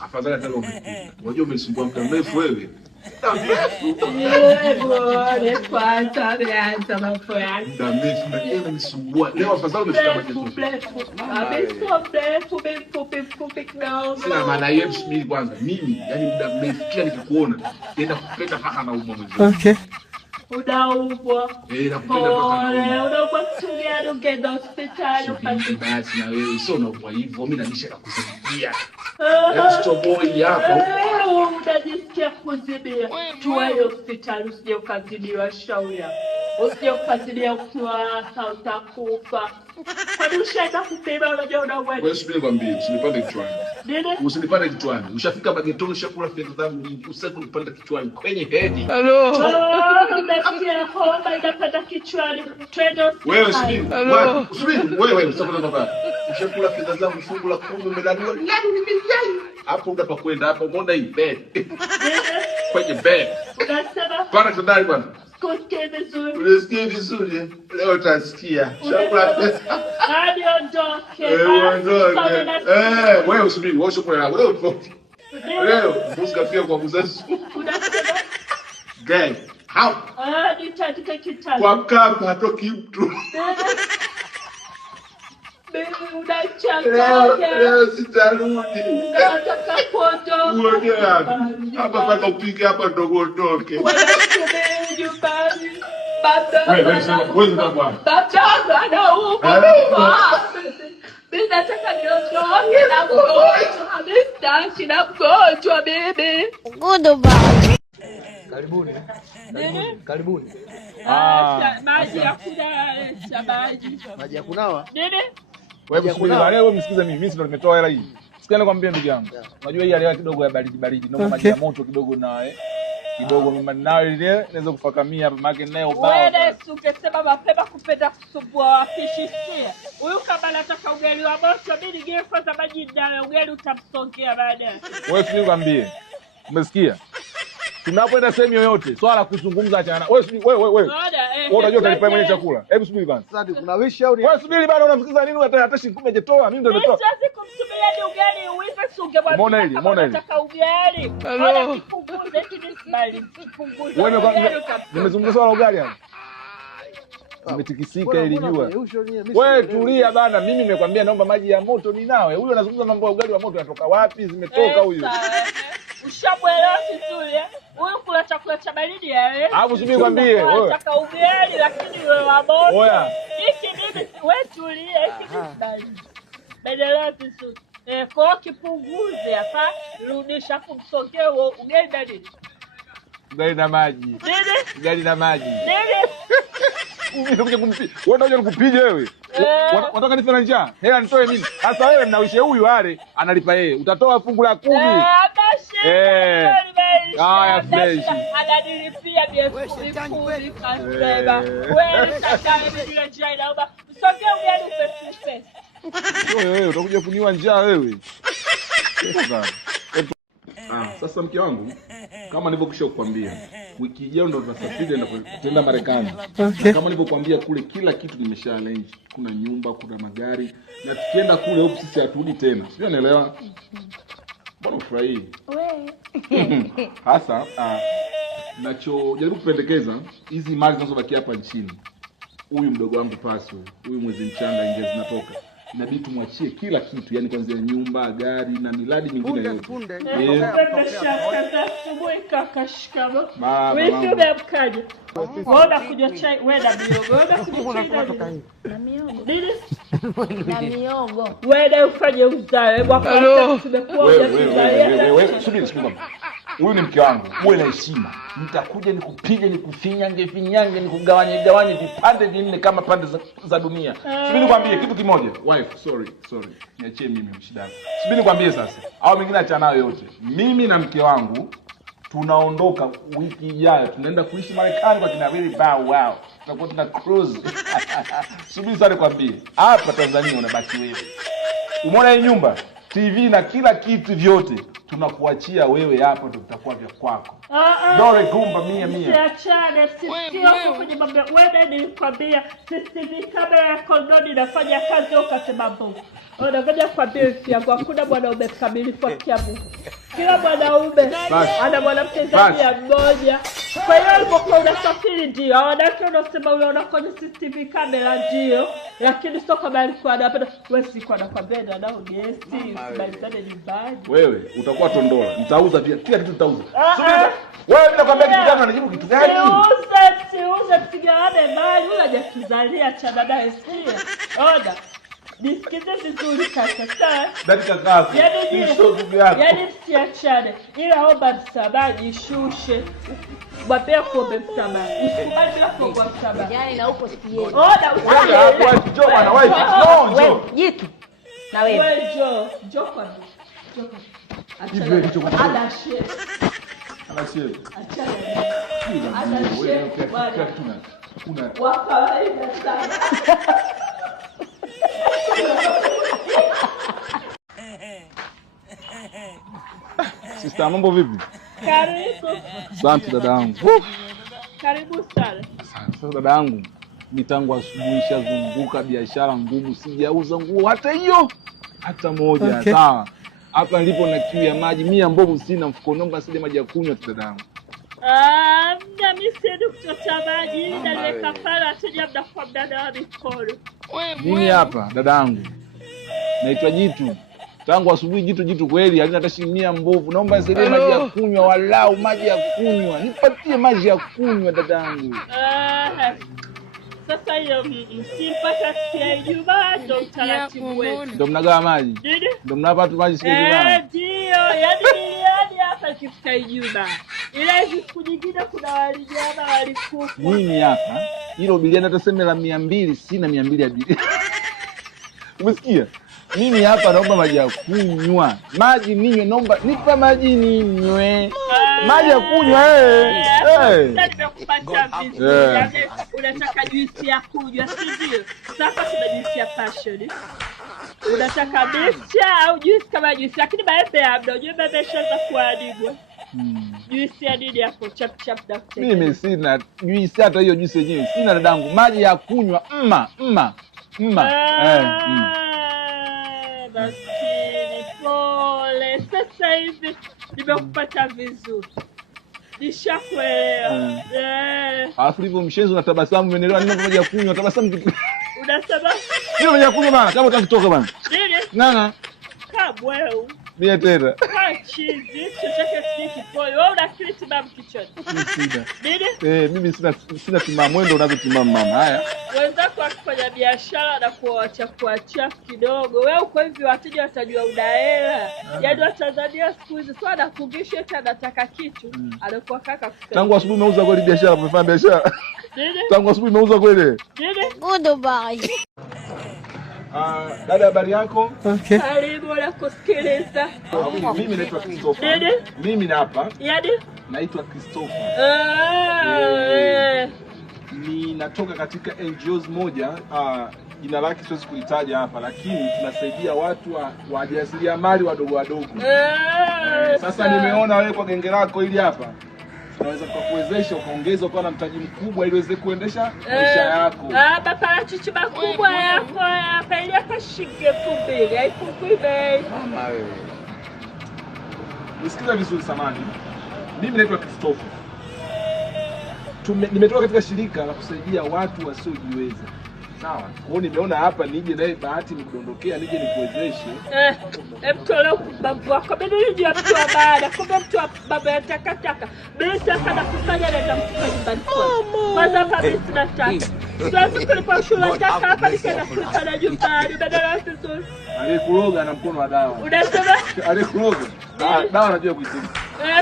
Afadhali hata leo. Unajua umesumbua muda mrefu wewe. Leo afadhali umefika majeto. Sina maana yeye msubiri kwanza. Mimi yani muda mrefu kila nikikuona nenda kupenda paka na umwa mwenyewe. Okay. Unaumwa. Nakupenda paka na umwa. Unaumwa kutumia ungenda hospitali upate. Basi na wewe sio unaumwa hivyo, mimi nanisha kukusaidia. Stoboi hapo. Unajisikia kuzibia. Tuwe hospitali usije ukazidiwa shauri. Usije ukazidia ukiwa utakufa. Kwani ushaenda kupima unajua unaumwa. Wewe subiri kwambie, usinipande kichwani. Nini? Usinipande kichwani. Ushafika magetoni ushakula fedha zangu nyingi, usitaki kunipanda kichwani kwenye hedi. Hello. Umesikia homa inapanda kichwani. Twende. Wewe subiri. Usubiri. Wewe usakula baba. Ushakula fedha zangu fungu la 10 umelaliwa. Lani nimejai. Hapo unapa kwenda hapo umeona hii bed. Kwenye bed. Unasema Para tandari bwana. kusikia vizuri. Unasikia vizuri? Leo utasikia. Shakula pesa. Hadi ondoke. Wewe usubiri. Wewe usukula. Wewe utoke. Leo mbuzi pia kwa mzazi. Unasema Gang. How? nitaandika kitabu. Kwa kama hatoki mtu. Mimi unachanganya. Leo sitarudi. Nataka kuondoka. Uone hapa paka upige hapa ndogo ndoke. Wanasubiri nyumbani. Baba. Wewe sema bwana. Baba anaumwa. Mimi nataka niondoke na mgonjwa. Mimi sitaki na mgonjwa bibi. Goodbye. Karibuni. Nini? Karibuni. Maji ya kunawa, maji. Maji ya kunawa? Nini? Wewe subiri bwana, wewe msikize mimi ndo nimetoa hela hii. Sikia nikwambie ndugu yangu. Unajua hii hali kidogo ya baridi ndio maji ya moto kidogo naye. Kidogo mimi nayo ile naweza kufakamia hapa maana nayo bao. Wewe ungesema mapema kupenda kusumbua wapishi sia. Huyu kama anataka ugali wa moto mimi ningie kwanza maji ndani ugali utamsongea baadaye. Wewe subiri nikwambie. Umesikia? Tunapoenda sehemu yoyote, swala kuzungumza achana. Wewe unajua utanipa mwenye chakula. Hebu subiri bwana. Sasa kuna wish au ni? Wewe subiri bwana, unamsikiza nini? Hata shilingi 10 hajatoa, mimi ndo nimetoa. Siwezi kumsubiria hadi ugali uive sunge bwana. Umeona hili? Nataka ugali. Hello. Kipunguze kidisbali. Kipunguze. Wewe nimezungumza swala ugali hapa. Umetikisika ili jua. Wewe tulia bana, mimi nimekwambia naomba maji ya moto ninawe. Huyo anazungumza mambo ya ugali wa moto yanatoka wapi? Zimetoka huyo. Ushamwelewa vizuri eh? Huyu kula chakula cha baridi eh? Hapo subiri kwambie wewe. Unataka ugali lakini wewe wa moto. Oya. Hiki mimi wewe tulia hiki ni baridi. Badala vizuri. Kwa kipunguze hapa, rudisha kumsongea ugali ndani. Ugali na maji. Nini? Ugali na maji. Nini? Unakuja kumpiga. Wewe unataka nikupiga wewe. Unataka nife na njaa? Hela nitoe mimi. Sasa wewe mnawishe huyu wale analipa yeye. Utatoa fungu la 10. Haya fresh. Ananilipia BF10 kasema. Wewe sasa bila njaa naomba usongee ugali upe pesa. Wewe utakuja kuniwa njaa wewe. Sasa mke wangu kama nilivyokusha kukwambia wiki ijayo ndo tunasafiri na kwenda Marekani. Okay. Kama nilivyokuambia kule kila kitu nimesha arrange. Kuna nyumba, kuna magari na tukienda kule huko sisi haturudi tena. Sio unaelewa? Mbona ufurahi? Wewe. Hasa nachojaribu kupendekeza hizi mali zinazobaki hapa nchini. Huyu mdogo wangu Paso, huyu mwezi mchanga nje zinatoka. Inabidi tumwachie kila kitu, yani kuanzia nyumba, gari na miradi mingine yote. Wewe unamkaje? Wewe kuja chai, wewe na miogo, na miogo. Nini? Na miogo. Wewe ufanye uzae, mwaka tumekuwa wewe subiri. Huyu ni mke wangu, uwe na heshima. Nitakuja nikupige, nikufinyange, nikugawanye vipande vinne kama pande za dunia. Subiri nikwambie kitu kimoja. Wife, sorry. Niachie mimi mshidani. Subiri nikwambie sasa. Hao mengine acha nayo yote. Mimi na mke wangu tunaondoka wiki ijayo. Tunaenda kuishi Marekani kwa kina Willy Bow Wow. Tutakuwa tuna cruise. Subiri sasa nikwambie. Hapa Tanzania unabaki wewe. Umeona hii nyumba? TV na kila kitu vyote tunakuachia wewe hapa, ndio tutakuwa vya kwako. Dore gumba 100. Siachane, sio kwenye mambo. Wewe nilikwambia CCTV kamera ya Kondoni inafanya kazi ukasema mbovu. Ngoja kwambie yangu hakuna mwanaume kamilifu kwa Mungu. Kila mwanaume ana mwanamke zaidi ya mmoja. Kwa hiyo ulipokuwa unasafiri ndio wanawake unasema unaona kwenye CCTV kamera ndio, lakini sio kama alikuwa anapenda. Wewe siko anakwambia ndio gesti usibalizane nyumbani. Wewe utakuwa tondola, nitauza pia kila kitu nitauza. Wewe bila kwambia kitu gani unajibu kitu gani? Siuze pigaane mali unajatuzalia cha dada sikia. Ona. Nisikize vizuri kaka, sawa? Dakika ngapi? Yaani siachane. Ila omba msamaha jishushe. Mwambie kuombe msamaha. Usikubali bila kuomba msamaha. Yaani na upo sikie. Oda usije. Wewe njoo bwana, wewe njoo. Jitu. Na wewe. Wewe njoo kwa nini? Njoo. Acha. Adashe. Acha. Adashe. Kuna wakawaida sana. Sister, mambo vipi? Karibu. Asante dadangu. Karibu sana. Sasa dadangu, mitangu asubuhi shazunguka biashara ngumu, sijauza nguo hata hiyo hata moja. Okay. Sawa. Hapa nilipo na kiu ya maji, mimi ambovu sina mfuko, naomba sije maji ya kunywa tu dadangu. Mimi sidi kuchota maji, naleka pala tuje mda kwa mdada wa mikono. Mimi hapa dadangu. Naitwa Jitu. Tangu asubuhi Jitu kweli, halina hata shilingi 100 mbovu. Naomba nisaidie maji ya kunywa, walau maji ya kunywa. Nipatie maji ya kunywa dadangu. Sasa hiyo msipata siku ya Ijumaa ndio utaratibu wetu. Ndio mnagawa maji? Ndio mnapa watu maji siku ya Ijumaa? Ndio, yaani hapa siku ya Ijumaa. Ila siku nyingine kuna walijana walikufa. Mimi hapa hilo biliani hata sema la 200, sina 200 ya biliani. Umesikia? Mimi hapa naomba maji ya kunywa. Maji ninywe, naomba nipa maji ninywe. Maji ya kunywa Nimekupatia vizuri. Unataka juisi ya kunywa, si ndio? Sasa kuna juisi ya passion. Unataka mixture au juisi kama juisi, lakini maembe labda unajua maembe shaanza kuadigwa. Juisi ya nini hapo chap na kucheka. Mimi sina juisi hata hiyo juisi yenyewe. Sina dadangu, maji ya kunywa Basi pole. Sasa hivi nimekupata vizuri. Nishakuelewa. Alafu hivyo mshenzi unatabasamu, umeelewa nini maji ya kunywa? Tabasamu kitu. Unasema? Sio maji ya kunywa bana, kama utatoka bana. Nini? Nganga. Kabweu. Mie tena. Chizi, chochote siki pole. Wewe una akili timamu kichwani. Sina. Nini? Mimi sina timamu, mwendo unavyotimamu mama. Haya. Wenzako wakifanya biashara na kuachia kidogo. Wewe uko hivi wateja watajua una hela. Yaani Watanzania siku hizi sio anakumbisha eti anataka kitu. Anakuwa kaka kusikia. Tangu asubuhi umeuza kweli biashara, umefanya biashara? Nini? Tangu asubuhi umeuza kweli? Nini? Goodbye. Dada, habari yako? Okay. Karibu na kusikiliza. Mimi naitwa Christopher. Nini? Mimi hapa. Yaani? Naitwa Christopher. Ninatoka katika NGOs moja, jina lake siwezi kulitaja hapa, lakini tunasaidia watu wajasiriamali wadogo. Sasa nimeona wewe kwa genge lako hili hapa tunaweza kukuwezesha ukaongeza ukawa na mtaji mkubwa ili uweze kuendesha maisha yako. Parachichi makubwa yako hapa ili hapa shilingi 2000 haifungui bei. Mama wewe. Nisikiza vizuri samani. Mimi naitwa Christopher. Nimetoka katika shirika la kusaidia watu wasiojiweza. Sawa. Kwa hiyo nimeona hapa nije naye bahati nikudondokea nije nikuwezeshe. Mtolo babu wako bado ndio mtu wa baada. Kumbe mtu wa baba ya takataka. Mimi sasa nakufanya na mtu nyumbani kwako. Kwanza kabisa nataka. Sasa kulipa shule taka hapa nikaenda kulipa na nyumbani badala vizuri. Alikuroga na mkono wa dawa. Unasema? Alikuroga. Dawa najua kuitibu.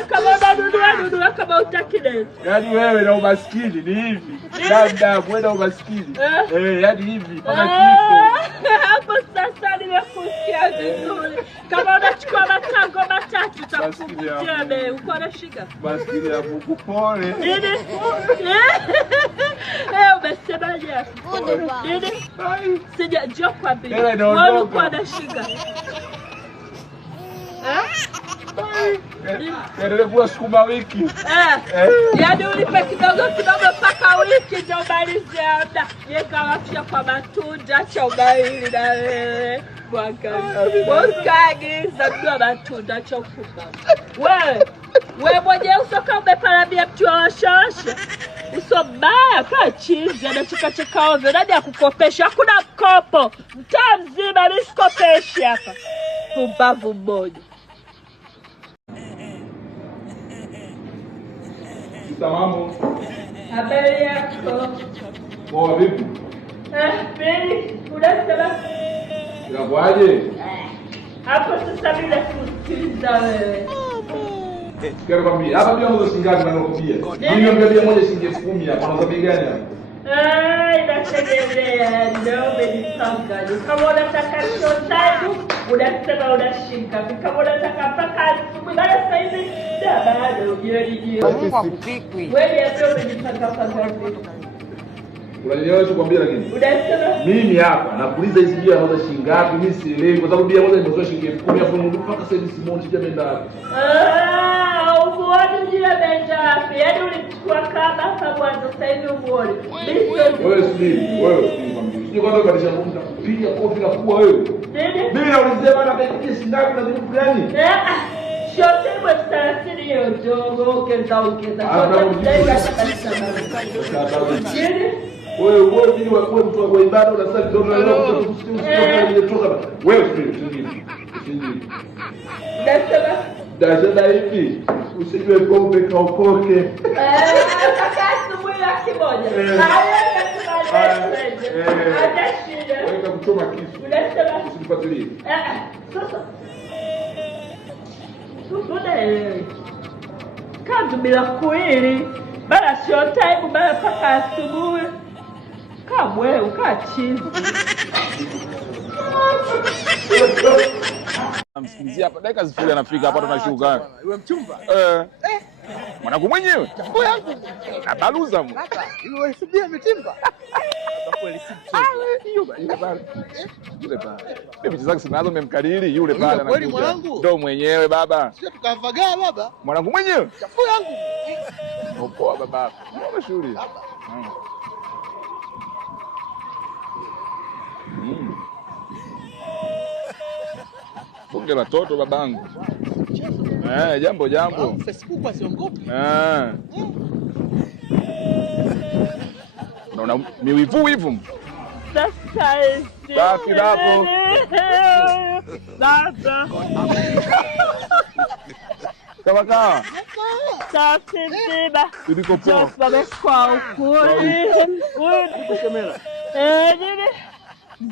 Kama bado kama utakile. Yaani wewe na umaskini ni hivi. Dada, mwenda umaskini. Yaani hivi kama kifo. Hapo sasa nimekusikia vizuri. Kama unachukua matango matatu utakufikia bei. Uko na shika? Maskini ya Mungu pole. Nini? Umesemaje hapo? Nini? Sija joke kwa bei. Wewe uko na shika. Endelee kula sukuma wiki. Yaani ulipe kidogo mpaka wiki ndio umalize labda. Yekawafisha kwa matunda cha ubaili na wewe. Wakaagiza mjua matunda cha ukupa. Wewe mwenye usoka umeparamia mtu wa washawasha. Uso mbaya kaa chizi anacheka ovyo. Nani akukopesha? Hakuna mkopo. Mtaa mzima nisikopeshi hapa. Pumbavu mmoja. Salamu. Habari yako? Poa vipi? Pili, unasema? Inakuaje? Hapo sasa bila kusikiliza wewe. Sikia kwambia, hapa pia mmoja shingapi na nakwambia. Mimi mgabia moja shilingi 10,000 hapa. Unauza bei gani hapa? Inategemea ndio umejipanga. Kama unataka short unasema unashika. Kama unataka mpaka asubuhi baada sasa hivi bado jioni. Wewe hapo umejipanga kwa ngapi? Unanielewa kwambia lakini? Unasema mimi hapa nakuuliza hizi bia moja shilingi ngapi? Mimi sielewi kwa sababu bia moja imezoea shilingi 10,000 hapo mpaka sasa hivi Simon sijaenda hapo. Uone jia benda wapi? Yaani ulichukua kama hapa mwanzo sasa hivi uone. Wewe subiri, kwambia. Sije kwanza kubadilisha mambo nitakupiga kofi na kuwa wewe. Mimi naulizia bana bei shingapi na vitu gani? Shote kwa 30 hiyo dogo ongeza. Wewe mimi wewe mtu wa ibada unasali dogo leo kutoka. Wewe subiri. Dasha hivi usijue pombe kaokoke. Kaka asubuhi ya kimoja. Wewe kuchoma kisu. Unasema usinifuatilie. Sasa. Tunaelewa. Kandu bila kuili. Bala sio time bala paka asubuhi. Kamwe ukachizi. Msikilizie hapa dakika zifuli anafika hapa tunashuka. Yule mchumba? Mwanangu mwenyewe. Chafu yangu. Abaluza mu. Yule sibia mitimba. Kweli si Yule pale. Mimi mchezaji sinazo memkariri yule pale kweli mwanangu. Ndio mwenyewe baba. Sio tukavagaa baba. Mwanangu mwenyewe. Chafu yangu. Poa baba. Mbona shughuli? Bunge la toto babangu. Jambo. Facebook asiongopi. Unaona miwivu hivu. Sasa Safi hapo. Baba. Kama. Safi baba. Tuliko poa. Baba kwa ukuri. Kusemela. Nini?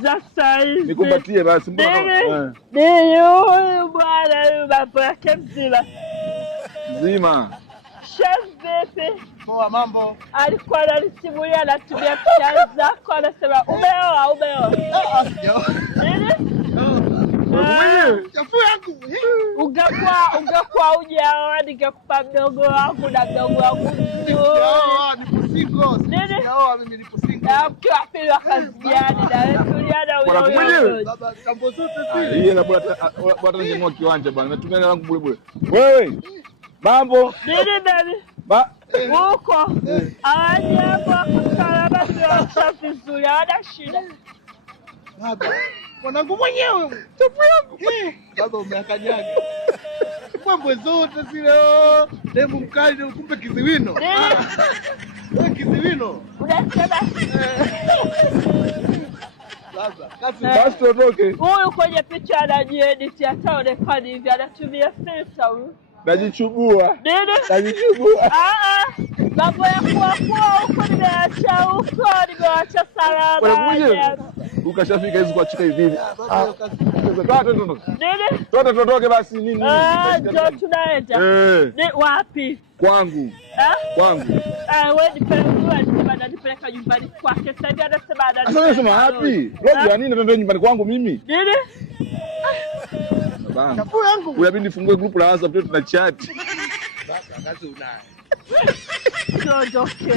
Sasa Nikumbatie basi mbona? Ndio bwana baba yake mzima. Shefe. Poa mambo. Alikuwa ananisimulia anatumia picha zako anasema umeoa. Nini? Chafu yangu. Ungekuwa hujaoa ningekupa mdogo wangu na mdogo wangu Nipo single. Nini? Mimi nipo single. Ukiwa pili wa kazi gani na wewe tuliana mwenyewe. Baba kambo zote zile. Yeye na bwana ningemua kiwanja bwana. Natumia na langu bure. Wewe. Mambo. Nini baby? Huko. Aje hapa kusalama ndio safi nzuri. Hana shida. Baba. Mwanangu mwenyewe. Chafu yangu. Baba umeakanyaga. Mambo zote zile. Demu mkali ndio kumbe kiziwino. Kiziwino. Unasema Basi tutoke. huyu kwenye picha anajiedit ataonekana hivi anatumia filter huyu. Najichubua. Nini? Najichubua. Mambo ya kuwa huko nimeacha salama. Ukashafika hizo kwa chika hivi. Nini? Tutoke basi nini? Ndio tunaenda. Ni wapi? Kwangu. Kwangu. Wewe nipeleka nyumbani kwake. Sasa anasema anasema wapi? Robo ya nini ndio nyumbani kwangu mimi? Nini? Baba. Chafu yangu. Unabidi nifungue group la WhatsApp tuna chat. Baka kazi unayo.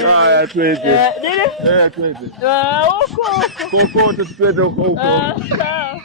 Haya twende. Nini? Twende. Huko. Kokote twende huko. Sawa.